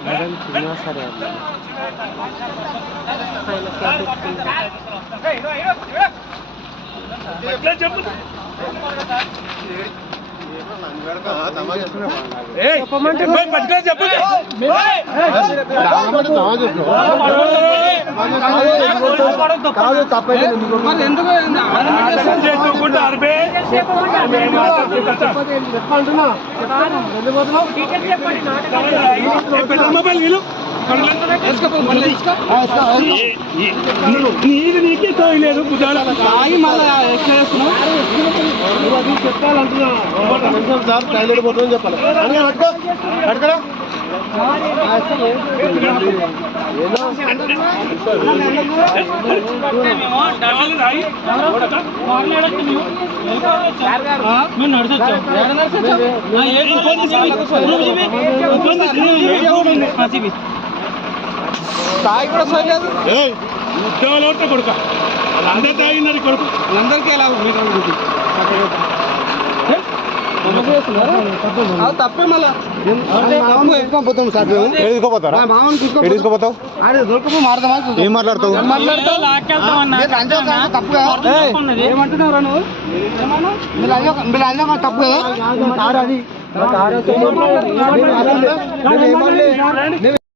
సరే నీకే తోయలేదు చెప్పాలంటున్నా sir toilet పోతుందని చెప్పాలి అడగరా తాగి కూడా సరిలేదు ఉద్యోగాలు కొడుక అందరూ తాగినారు కొడుకు అందరికీ ఎలా తప్పే మళ్ళీ ఏం మాట్లాడతావు ఏమంటున్నారా నువ్వు మీరు తప్పు కదా